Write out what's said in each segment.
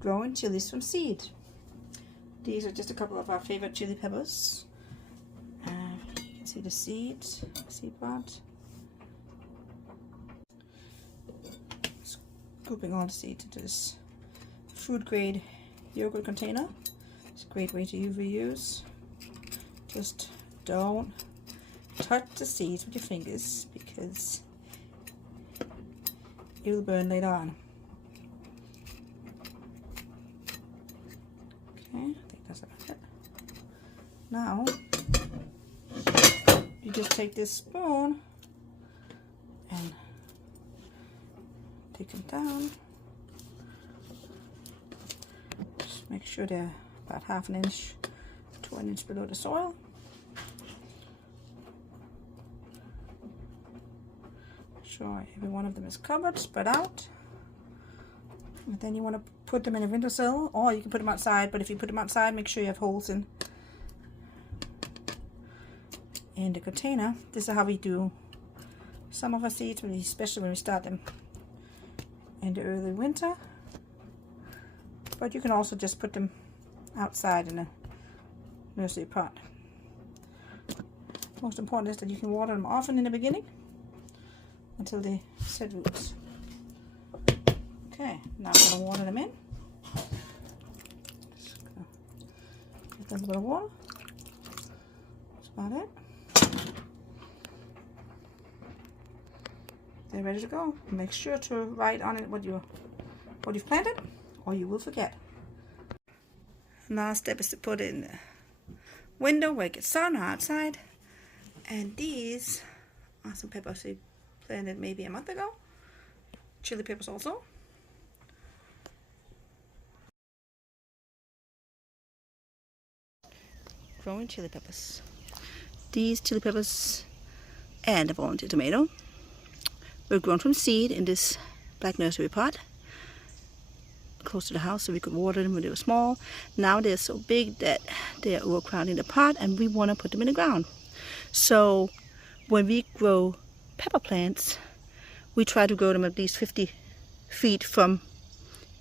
growing chilies from seed. These are just a couple of our favorite chili peppers. You can see the seed pod. Scooping all the seeds into this food grade yogurt container. It's a great way to reuse. Just don't touch the seeds with your fingers because it will burn later on. Okay, I think that's about it. Now, you just take this spoon and take them down. Just make sure they're about 1/2 inch to 1 inch below the soil. Sure, every one of them is covered, spread out. And then you want to put them in a windowsill, or you can put them outside, but if you put them outside, make sure you have holes in the container. This is how we do some of our seeds, especially when we start them in the early winter. But you can also just put them outside in a nursery pot. Most important is that you can water them often in the beginning until they set roots. Okay, now I'm going to water them in. Just gonna get a little bit of water. That's about it. They're ready to go. Make sure to write on it what you've planted, or you will forget. Last step is to put it in the window where it gets sun or outside. And these are some peppers we planted maybe a month ago. Chili peppers also. Growing chili peppers. These chili peppers and a volunteer tomato were grown from seed in this black nursery pot close to the house, so we could water them when they were small. Now they're so big that they are overcrowding the pot, and we want to put them in the ground. So when we grow pepper plants, we try to grow them at least 50 feet from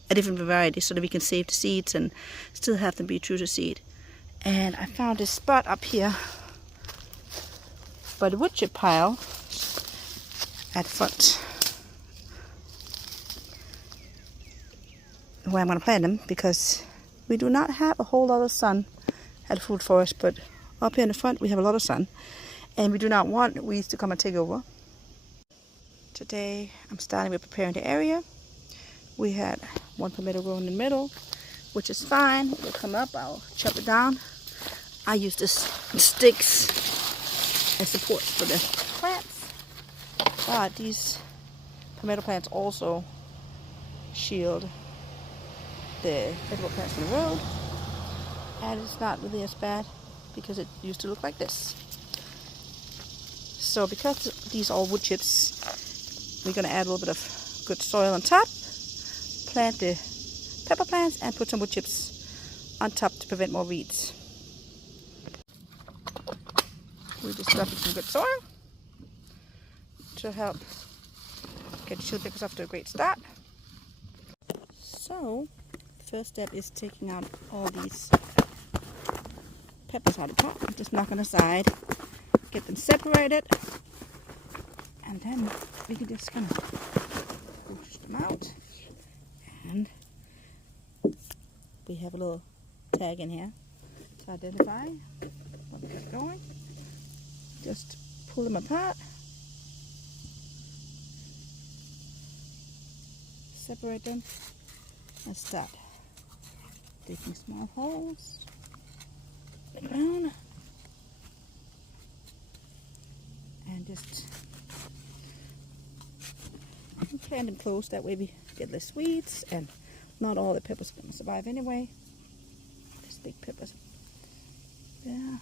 a different variety so that we can save the seeds and still have them be true to seed. And I found this spot up here by the wood chip pile at front where I'm going to plant them, because we do not have a whole lot of sun at Food Forest, but up here in the front we have a lot of sun, and we do not want weeds to come and take over. Today I'm starting with preparing the area. We had one tomato growing in the middle, which is fine. It will come up, I'll chop it down. I use the sticks as support for the plants, but these tomato plants also shield the vegetable plants from the road, and it's not really as bad because it used to look like this. So because these are all wood chips, we're going to add a little bit of good soil on top, plant the pepper plants, and put some wood chips on top to prevent more weeds. We just stuff it with some good soil to help get the chili peppers off to a great start. So first step is taking out all these peppers out of the pot. Just knock on the side, get them separated, and then we can just kind of push them out. And we have a little tag in here to identify what we got going. Just pull them apart, separate them, and start digging small holes in the ground, and just plant them close. That way we get less weeds, and not all the peppers are going to survive anyway. Just big peppers. Yeah.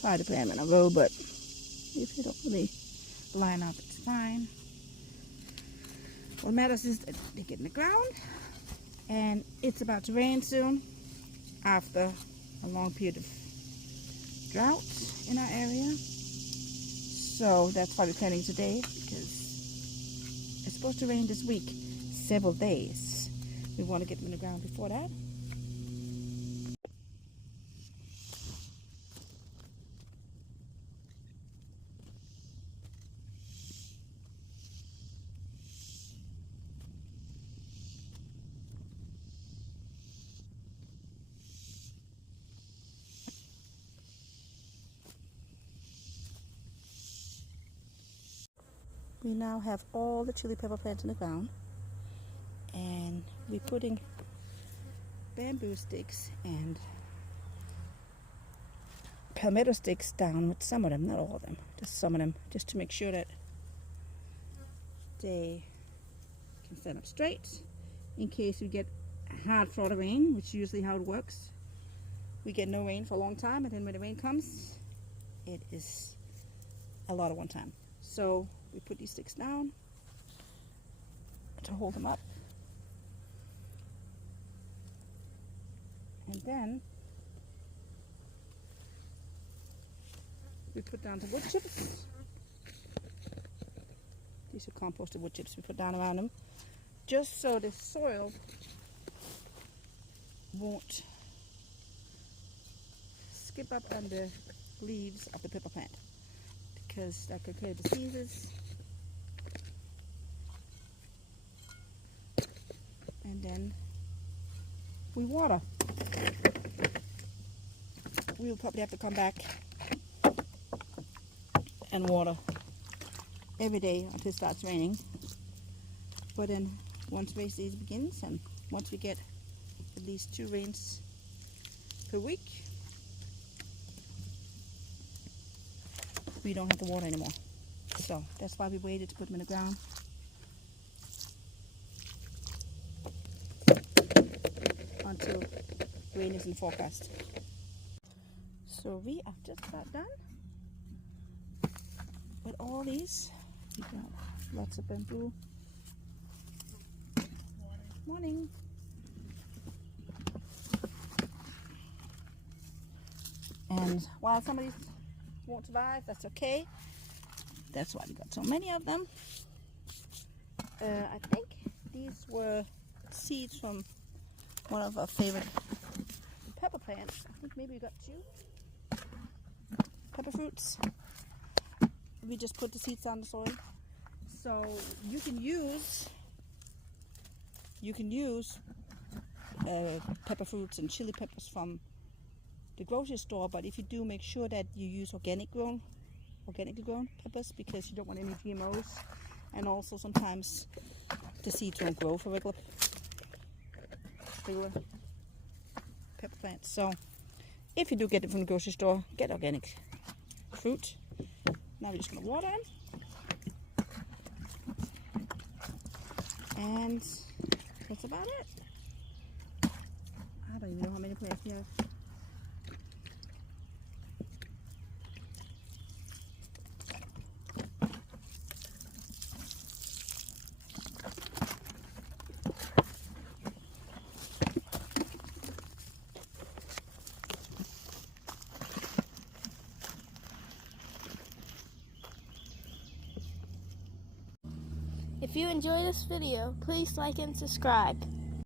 Try to plant them in a row, but if you don't really line up, it's fine. What matters is that they get in the ground, and it's about to rain soon after a long period of drought in our area. So that's why we're planting today, because it's supposed to rain this week, several days. We want to get them in the ground before that. We now have all the chili pepper plants in the ground, and we're putting bamboo sticks and palmetto sticks down with some of them, not all of them, just some of them, just to make sure that they can stand up straight in case we get hard Florida rain, which is usually how it works. We get no rain for a long time, and then when the rain comes, it is a lot at one time. So we put these sticks down to hold them up, and then we put down the wood chips. These are composted wood chips we put down around them, just so the soil won't skip up on the leaves of the pepper plant, because that could create diseases. And then we water. We'll probably have to come back and water every day until it starts raining. But then once rain season begins, and once we get at least 2 rains per week, we don't have to water anymore. So that's why we waited to put them in the ground. Until rain is in the forecast. So we are just about done with all these. We got lots of bamboo. Morning. And while some of these won't survive, that's okay. That's why we got so many of them. I think these were seeds from one of our favorite pepper plants. I think maybe we got 2 pepper fruits. We just put the seeds on the soil. So you can use pepper fruits and chili peppers from the grocery store, but if you do, make sure that you use organically grown peppers, because you don't want any GMOs, and also sometimes the seeds won't grow for regular pepper plants. So if you do get it from the grocery store, get organic fruit. Now we're just going to water them, and that's about it. I don't even know how many plants we have. If you enjoy this video, please like and subscribe.